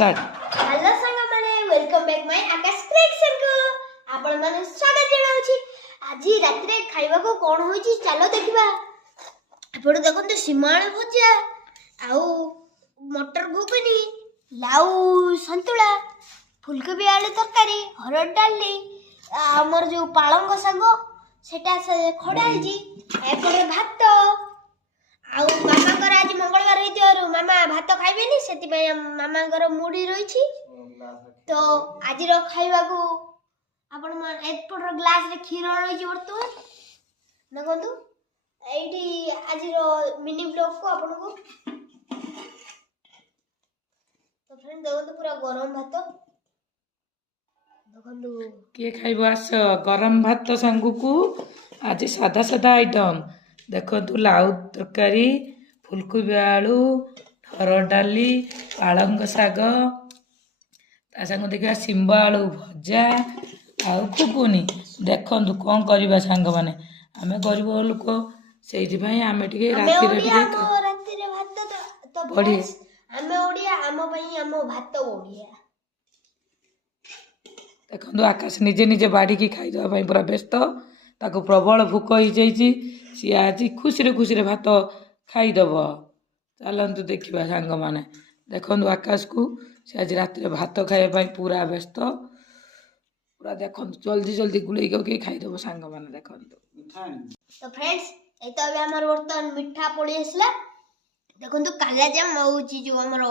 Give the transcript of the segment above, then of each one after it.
Hello संग माने welcome back my Akash creation को आपण माने स्वागत जणाउछि। आज रात रे खाइबा को कोन होइछि चलो देखिबा। आपण देखंतु सिमाळ भुजिया आउ मटर घुगनी लाउ संतुला फुलकोबी आलू तरकारी हरड डाली हमर जो पालंग साग सेटा से खडा हिजी एपरे भात आउ मामा कर आज मंगलवार होइतिवारु मामा भात खाइबेनी सेति पय मामा कर मुडी रहिछि। तो आज रो खाइबा को आपण मा एपटर ग्लास रे खीर रहिछि वर्तमान देखंतु एठी आज रो मिनी ब्लॉग को आपण को तो फ्रेंड देखंतु पूरा गरम भात देखंतु किए खाइबो आस गरम भात संगु को आज सादा सादा आइटम देखंतु लाउ तरकारी फुलकोबी आलू हरड़ डाली पालंग साग ता संग देखा सिंब आलू भजा आउ खुकुनी देखंतु कोन करबा संग माने आमे गरीब लोक सेहि भाई आमे टिके राति रे भात तो बड़ी आमे ओडिया आम पई आम भात ओडिया देखंतु आकाश निजे निजे बाड़ी की खाइ दवा पई पूरा व्यस्त ताको प्रबल भूक हो जाइछि सी आज खुशी रे भात खाई दब चलंतु देखिबा सांग माने देखंतु आकाश को से आज रात रे भात खाइबा पई पूरा व्यस्त पूरा देखंतु जल्दी जल्दी गुलेई के खाई दब सांग माने देखंतु। तो फ्रेंड्स ए तो अबे हमर वर्तमान मिठा पड़ी आसला देखंतु काला जाम होउची जो हमर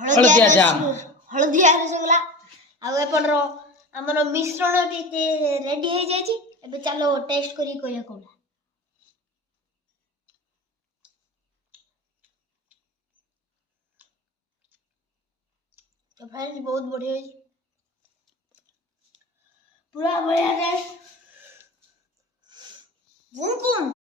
हळदिया जाम हळदिया रसगुल्ला आ एपन रो हमर मिश्रण रेडी हो जाइछि। एबे चलो टेस्ट करी कोया कोला तो फ्रेंड्स बहुत बढ़िया है पूरा बढ़िया टेस्ट